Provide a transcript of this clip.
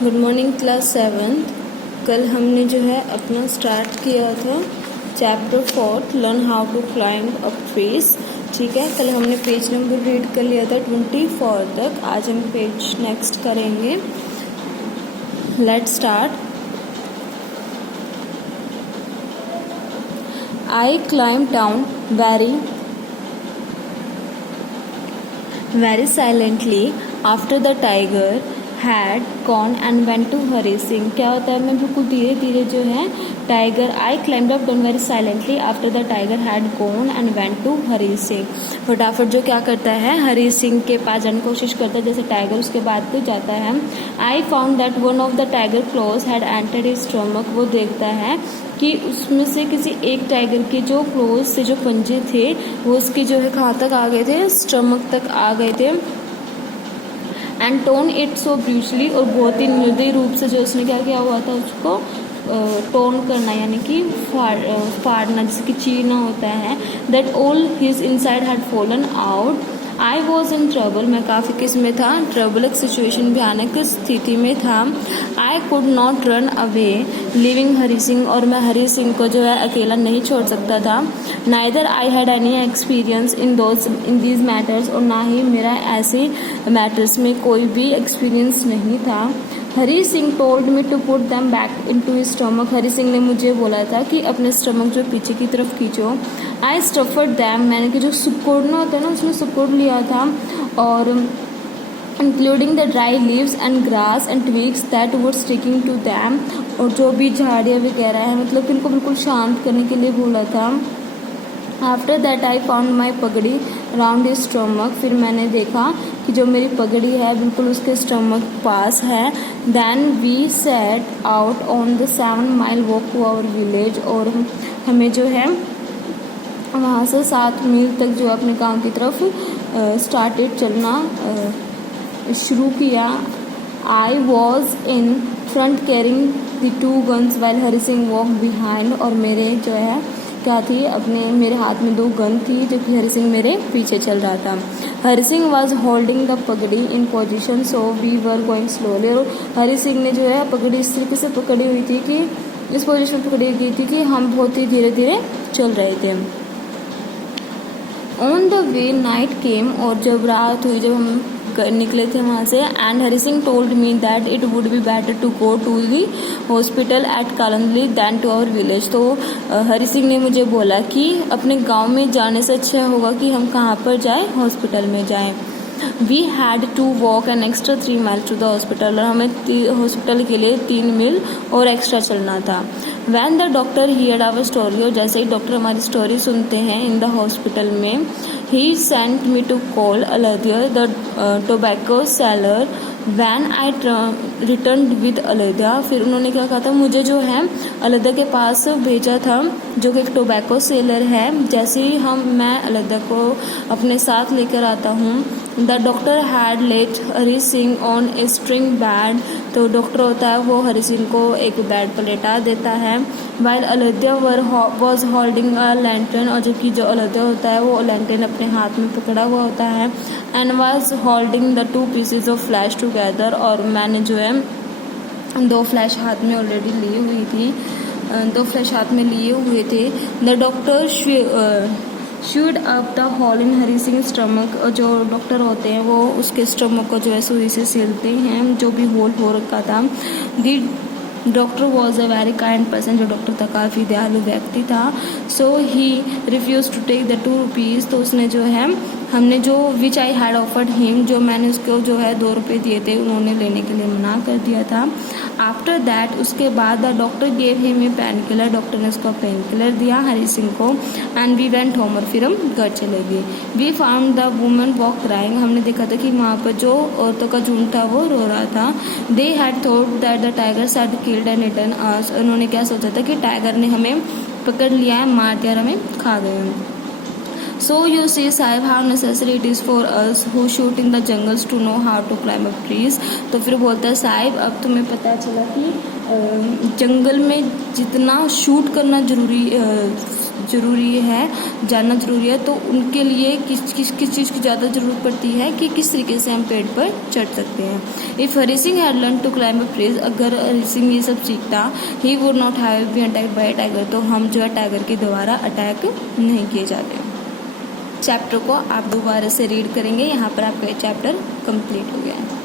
Good morning class 7th। कल हमने जो है अपना स्टार्ट किया था chapter 4 learn how to climb up trees. ठीक है, कल हमने पेज नंबर रीड कर लिया था 24 तक। आज हम पेज नेक्स्ट करेंगे। Let's start. I climb down very silently after the tiger had gone and went to Hari Singh. क्या होता है, मैं बिल्कुल धीरे धीरे जो है tiger I climb up down very silently after the tiger had gone and went to Hari Singh. फटाफट जो क्या करता है, हरी सिंह के पास जाने की कोशिश करता है, जैसे टाइगर उसके बाद तो जाता है। I found that one of the tiger close had entered his stomach. वो देखता है कि उसमें से किसी एक टाइगर के जो क्लोज से जो पंजे थे वो उसके जो है कहाँ तक आ गए थे, स्टमक तक आ गए थे। And tone it so brutally, और बहुत ही निर्दयी रूप से जो उसने क्या किया हुआ था उसको टोन करना, यानी कि फाड़ना, जैसे कि चीरना होता है। That all his inside had fallen out. I was in trouble, मैं काफ़ी किस में था, ट्रबल, एक सिचुएशन, भयानक स्थिति में था। I could not run away leaving Hari Singh, और मैं हरी सिंह को जो है अकेला नहीं छोड़ सकता था। Neither I had any experience in these matters, और ना ही मेरा ऐसे मैटर्स में कोई भी एक्सपीरियंस नहीं था। Hari Singh told me to put them back into his stomach. Hari Singh ने मुझे बोला था कि अपने स्टमक जो पीछे की तरफ खींचो। आई स्टफर्ड दैम, मैंने कि जो सुकोड़ना होता है ना, उसमें सुकोड़ लिया था, और including the dry leaves and grass and twigs that were sticking to them, और जो भी झाड़ियाँ वगैरह है, मतलब कि इनको बिल्कुल शांत करने के लिए बोला था। After that I found my पगड़ी अराउंड हिज स्टमक, फिर मैंने देखा कि जो मेरी पगड़ी है बिल्कुल उसके स्टमक पास है। Then we set out on the 7 mile walk to our village, और हमें जो है वहाँ से 7 मील तक जो अपने गांव की तरफ स्टार्टेड चलना शुरू किया। I was in front carrying the 2 guns while Hari Singh walk behind, और मेरे जो है क्या थी, अपने मेरे हाथ में 2 गन थी, जबकि हरी सिंह मेरे पीछे चल रहा था। Hari Singh was holding the pagri in position so we were going slowly, और हरी सिंह ने जो है पगड़ी इस तरीके से पकड़ी हुई थी कि इस पोजिशन में पकड़ी गई थी कि हम बहुत ही धीरे धीरे चल रहे थे। ऑन द वे नाइट केम, और जब रात हुई, जब हम निकले थे वहाँ से, and Hari Singh told me that it would be better to go to the hospital at Kalandali than to our village. तो हरी सिंह ने मुझे बोला कि अपने गांव में जाने से अच्छा होगा कि हम कहाँ पर जाएं, हॉस्पिटल में जाएं। We had to walk an extra 3 miles to the hospital, और हमें हॉस्पिटल के लिए 3 मील और एक्स्ट्रा चलना था। When the doctor heard our story, और जैसे ही डॉक्टर हमारी स्टोरी सुनते हैं इन द हॉस्पिटल में, he sent me to call Aldiya the tobacco seller. When I return with Aldiya, फिर उन्होंने क्या कहा था, मुझे जो है अलदिया के पास भेजा था, जो कि एक टोबैको सेलर है। जैसे ही मैं अलदिया को अपने साथ लेकर आता हूँ, the doctor had let Hari Singh on a string bed, तो डॉक्टर होता है वो हरी सिंह को एक बेड पर लेटा देता है। While Aldiya was holding a lantern, और जबकि जो अलदिया होता है वो लैंटर्न अपने हाथ में पकड़ा हुआ होता है। And was holding the 2 pieces of flash together, और मैंने जो है 2 फ्लैश हाथ में ऑलरेडी ली हुई थी, 2 फ्लैश हाथ में लिए हुए थे। The doctor sewed up the hole in Hari Singh stomach, और जो डॉक्टर होते हैं वो उसके स्टमक को जो है सुई से सिलते हैं, जो भी होल हो रखा था। The doctor was a very kind person, जो डॉक्टर था काफ़ी दयालु व्यक्ति था। So he refuse to take the 2 rupees, तो उसने जो है हमने जो which I had offered him, जो मैंने उसको जो है 2 रुपये दिए थे, उन्होंने लेने के लिए मना कर दिया था। आफ्टर दैट, उसके बाद the doctor gave him a pain killer, doctor ने उसको पेन किलर दिया हरी सिंह को। एंड वी वेंट होम, और फिर हम घर चले गए। We found the woman walk crying, हमने देखा था कि वहाँ पर जो औरतों का झुंड था वो रो रहा था। They had thought that the tigers had killed and eaten us, उन्होंने क्या सोचा था कि टाइगर ने हमें पकड़ लिया है, मार दिया और हमें खा गए। So you see Sahib how necessary it is for us who shoot in the jungles to know how to climb up trees। तो फिर बोलता है साहिब, अब तुम्हें पता चला कि जंगल में जितना शूट करना जरूरी ज़रूरी है, जानना ज़रूरी है। तो उनके लिए किस चीज़ की ज़्यादा ज़रूरत पड़ती है कि किस तरीके से हम पेड़ पर चढ़ सकते हैं। If Hari Singh had learn to climb a trees, अगर हरी सिंह ये सब सीखता, he would not have been attacked by tiger, तो हम जो है टाइगर के द्वारा अटैक नहीं किए जाते। चैप्टर को आप दोबारा से रीड करेंगे, यहाँ पर आपका चैप्टर कंप्लीट हो गया है।